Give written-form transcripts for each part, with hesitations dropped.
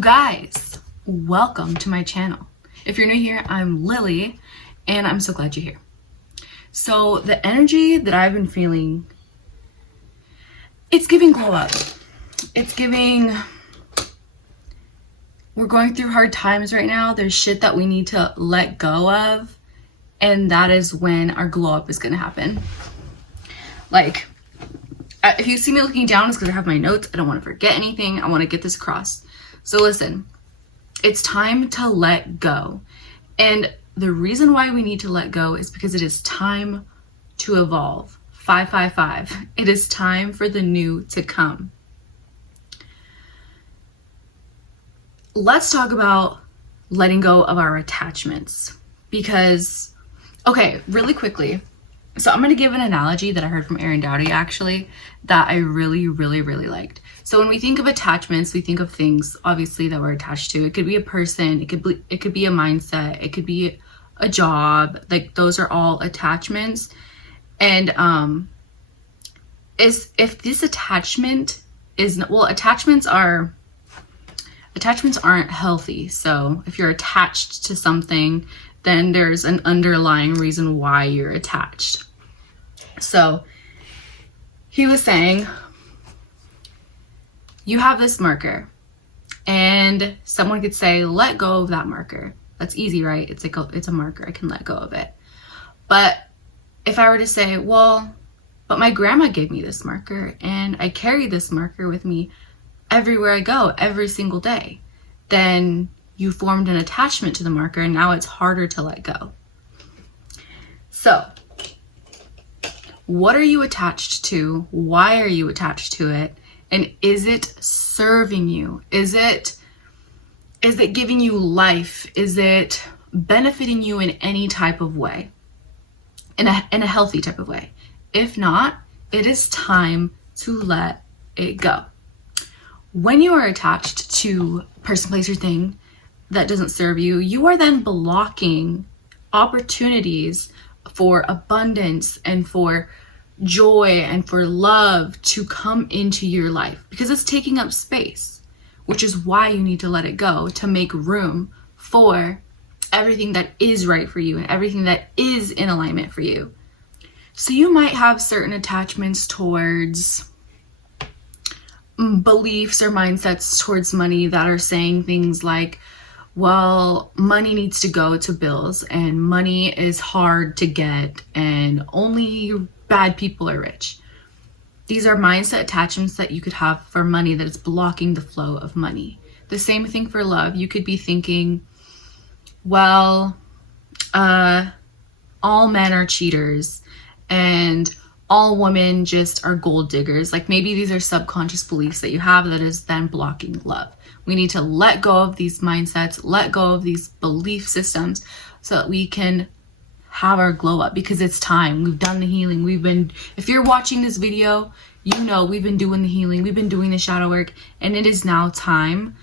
You guys, welcome to my channel. If you're new here, I'm Lily, and I'm so glad you're here. So the energy that I've been feeling, it's giving glow up. It's giving, we're going through hard times right now. There's shit that we need to let go of, and that is when our glow up is gonna happen. Like, if you see me looking down, it's because I have my notes. I don't want to forget anything. I want to get this across. So listen, it's time to let go. And the reason why we need to let go is because it is time to evolve. 555. It is time for the new to come. Let's talk about letting go of our attachments. Because, okay, really quickly. So I'm going to give an analogy that I heard from Aaron Doughty, actually, that I really liked. So when we think of attachments, we think of things, obviously, that we're attached to. It could be a person, it could be a mindset, it could be a job. Like, those are all attachments. And if this attachment is, well, attachments aren't healthy. So if you're attached to something, then there's an underlying reason why you're attached. So he was saying, you have this marker, and someone could say, let go of that marker. That's easy, right? It's like it's a marker. I can let go of it. But if I were to say, well, but my grandma gave me this marker, and I carry this marker with me everywhere I go, every single day, then you formed an attachment to the marker, and now it's harder to let go. So, what are you attached to? Why are you attached to it? And is it serving you? Is it giving you life? Is it benefiting you in any type of way? In a healthy type of way? If not, it is time to let it go. When you are attached to a person, place, or thing that doesn't serve you, you are then blocking opportunities for abundance and for joy and for love to come into your life, because it's taking up space, which is why you need to let it go, to make room for everything that is right for you and everything that is in alignment for you. So you might have certain attachments towards beliefs or mindsets towards money that are saying things like, well, money needs to go to bills, and money is hard to get, and only bad people are rich. These are mindset attachments that you could have for money that is blocking the flow of money. The same thing for love. You could be thinking, well, all men are cheaters, and all women just are gold diggers. Like, maybe these are subconscious beliefs that you have that is then blocking love. We need to let go of these mindsets, let go of these belief systems, so that we can have our glow up, because it's time. We've done the healing. If you're watching this video, you know we've been doing the healing. We've been doing the shadow work, and it is now time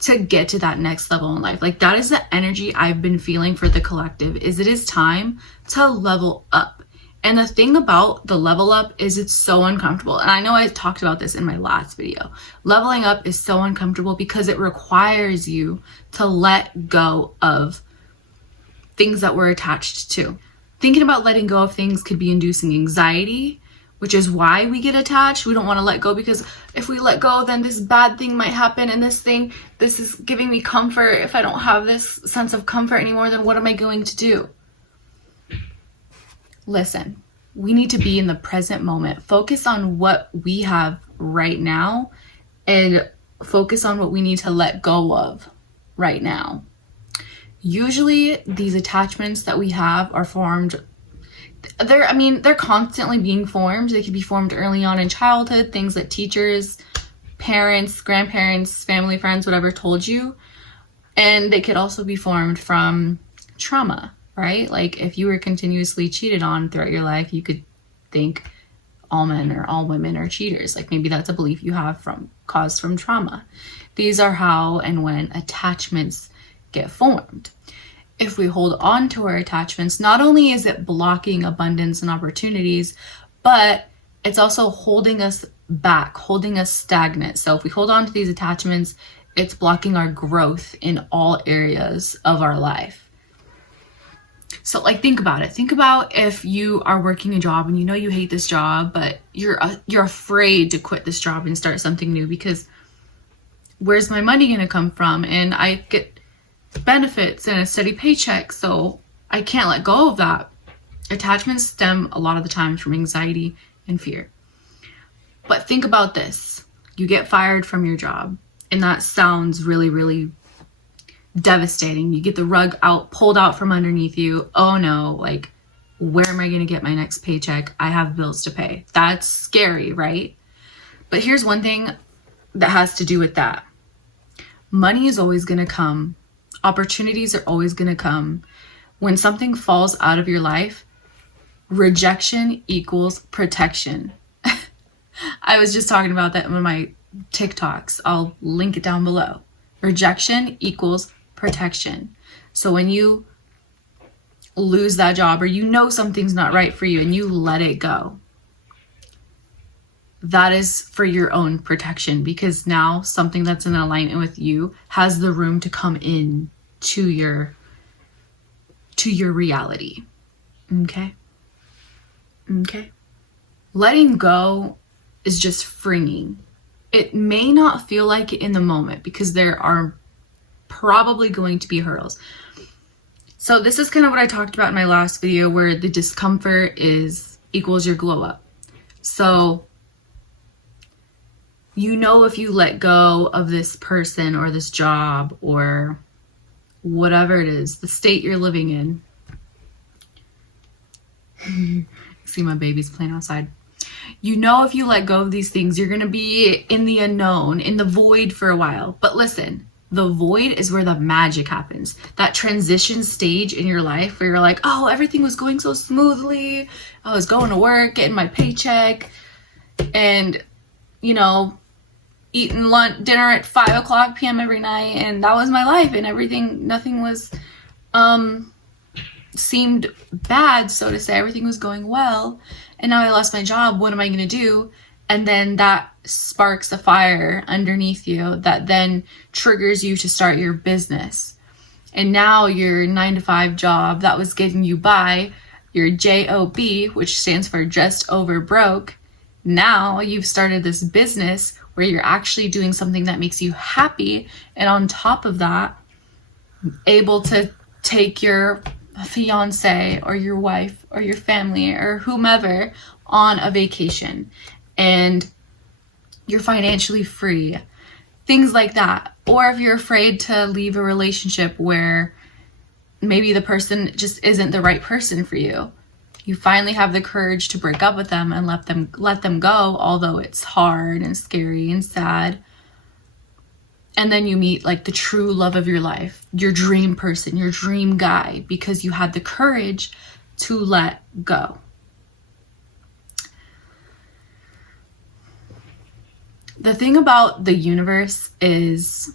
to get to that next level in life. Like, that is the energy I've been feeling for the collective, is it is time to level up. And the thing about the level up is it's so uncomfortable. And I know I talked about this in my last video. Leveling up is so uncomfortable because it requires you to let go of things that we're attached to. Thinking about letting go of things could be inducing anxiety, which is why we get attached. We don't want to let go, because if we let go, then this bad thing might happen, and this is giving me comfort. If I don't have this sense of comfort anymore, then what am I going to do? Listen, we need to be in the present moment. Focus on what we have right now, and focus on what we need to let go of right now. Usually these attachments that we have are formed, they're constantly being formed. They could be formed early on in childhood, things that teachers, parents, grandparents, family, friends, whatever told you. And they could also be formed from trauma, right? Like, if you were continuously cheated on throughout your life, you could think all men or all women are cheaters. Like, maybe that's a belief you have caused from trauma. These are how and when attachments get formed. If we hold on to our attachments, not only is it blocking abundance and opportunities, but it's also holding us back, holding us stagnant. So if we hold on to these attachments, It's blocking our growth in all areas of our life. So like, think about it. Think about if you are working a job and you know you hate this job, but you're afraid to quit this job and start something new because where's my money going to come from? And I get benefits and a steady paycheck, so I can't let go of that. Attachments stem a lot of the times from anxiety and fear. But think about this. You get fired from your job, and that sounds really, really devastating. You get the rug pulled out from underneath you. Oh no, like, where am I going to get my next paycheck? I have bills to pay. That's scary, right? But here's one thing that has to do with that. Money is always going to come. Opportunities are always going to come. When something falls out of your life, rejection equals protection. I was just talking about that in one of my TikToks. I'll link it down below. Rejection equals protection. So when you lose that job, or you know something's not right for you and you let it go, that is for your own protection, because now something that's in alignment with you has the room to come in to your reality. Okay? Letting go is just freeing. It may not feel like it in the moment because there are probably going to be hurdles. So this is kind of what I talked about in my last video, where the discomfort equals your glow up. So you know, if you let go of this person or this job or whatever it is, the state you're living in. See my babies playing outside. You know, if you let go of these things, you're going to be in the unknown, in the void for a while. But listen, the void is where the magic happens. That transition stage in your life where you're like, oh, everything was going so smoothly. I was going to work, getting my paycheck, and, you know, eating dinner at 5:00 p.m. every night. And that was my life, and nothing was, seemed bad, so to say. Everything was going well. And now I lost my job. What am I going to do? And then that sparks a fire underneath you that then triggers you to start your business. And now your 9-to-5 job that was getting you by, your JOB, which stands for just over broke, now you've started this business where you're actually doing something that makes you happy. And on top of that, able to take your fiance or your wife or your family or whomever on a vacation, and you're financially free. Things like that. Or if you're afraid to leave a relationship where maybe the person just isn't the right person for you, you finally have the courage to break up with them and let them go, although it's hard and scary and sad. And then you meet like the true love of your life, your dream person, your dream guy, because you had the courage to let go. The thing about the universe is,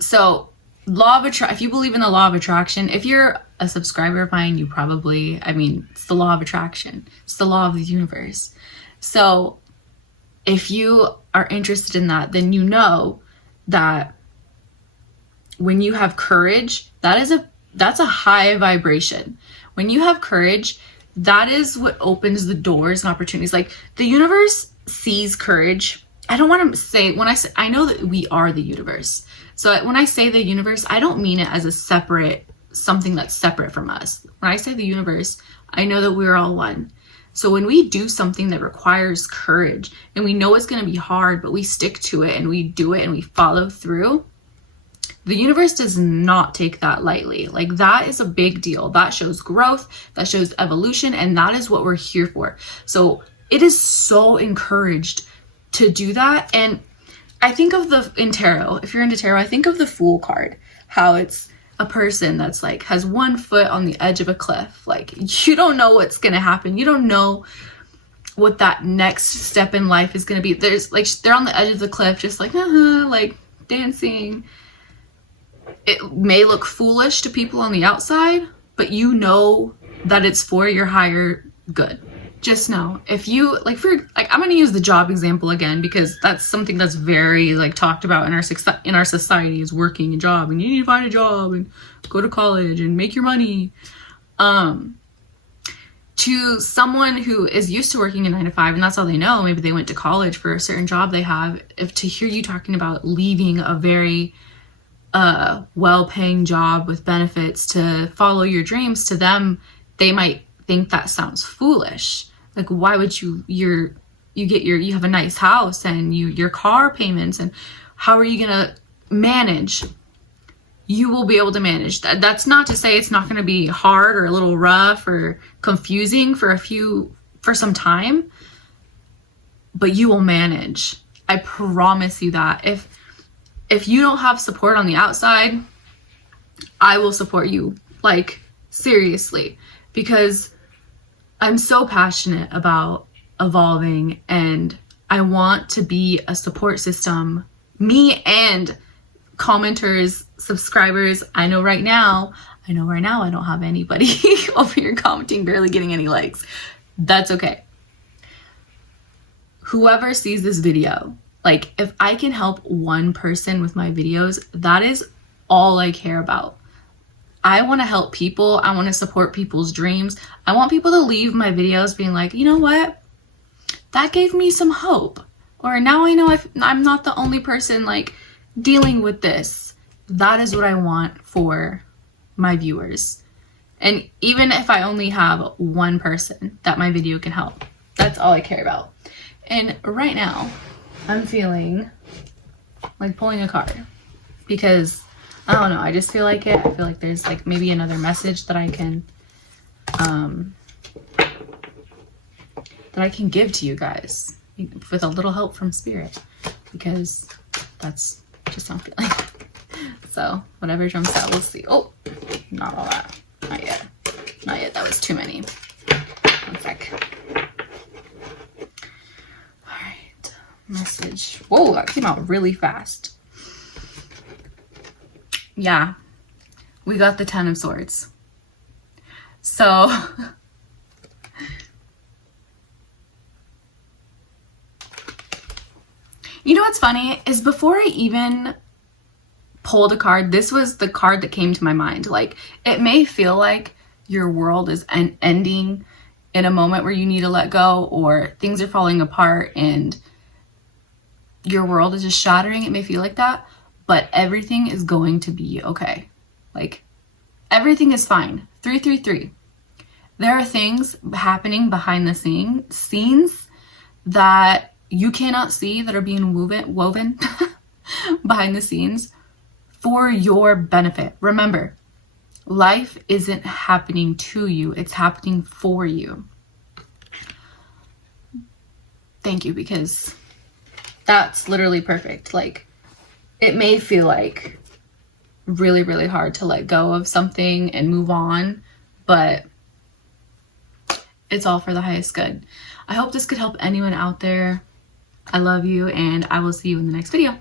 so if you believe in the law of attraction, if you're a subscriber of mine, you probably, it's the law of attraction. It's the law of the universe. So if you are interested in that, then you know that when you have courage, that's a high vibration. When you have courage, that is what opens the doors and opportunities. Like, the universe sees courage. I don't want to say, I know that we are the universe. So when I say the universe, I don't mean it as something that's separate from us. When I say the universe, I know that we're all one. So when we do something that requires courage and we know it's going to be hard, but we stick to it and we do it and we follow through, the universe does not take that lightly. Like, that is a big deal. That shows growth, that shows evolution, and that is what we're here for. So it is so encouraged to do that. And I think of in tarot, if you're into tarot, I think of the Fool card, how it's a person that's like has one foot on the edge of a cliff. Like, you don't know what's going to happen. You don't know what that next step in life is going to be. There's like, they're on the edge of the cliff, just like, like dancing. It may look foolish to people on the outside, but you know that it's for your higher good. just know, if you like, I'm going to use the job example again, because that's something that's very like talked about in our society, is working a job, and you need to find a job and go to college and make your money. To someone who is used to working a 9 to 5 and that's all they know, maybe they went to college for a certain job they have, if to hear you talking about leaving a very well-paying job with benefits to follow your dreams, to them, they might think that sounds foolish. Like, why would you have a nice house and your car payments, and how are you gonna manage? You will be able to manage that. That's not to say it's not going to be hard or a little rough or confusing for some time, but you will manage. I promise you that. If you don't have support on the outside, I will support you, like, seriously, because I'm so passionate about evolving, and I want to be a support system, me and commenters, subscribers. I know right now I don't have anybody over here commenting, barely getting any likes. That's okay. Whoever sees this video, like, if I can help one person with my videos, that is all I care about. I want to help people. I want to support people's dreams. I want people to leave my videos being like, you know what? That gave me some hope. Or now I know I'm not the only person like dealing with this. That is what I want for my viewers. And even if I only have one person that my video can help, that's all I care about. And right now, I'm feeling like pulling a card, because I don't know, I just feel like it. I feel like there's like maybe another message that I can give to you guys with a little help from spirit, because that's just how I'm feeling. So whatever jumps out, we'll see. Oh, not all that. Not yet. Not yet. That was too many. One sec. All right. Message. Whoa, that came out really fast. Yeah. We got the 10 of Swords. So you know what's funny is, before I even pulled a card, this was the card that came to my mind. Like, it may feel like your world is ending in a moment where you need to let go, or things are falling apart and your world is just shattering. It may feel like that, but everything is going to be okay. Like, everything is fine. 333. There are things happening behind the scenes that you cannot see, that are being woven behind the scenes for your benefit. Remember, life isn't happening to you, it's happening for you. Thank you, because that's literally perfect. Like, it may feel like really, really hard to let go of something and move on, but it's all for the highest good. I hope this could help anyone out there. I love you, and I will see you in the next video.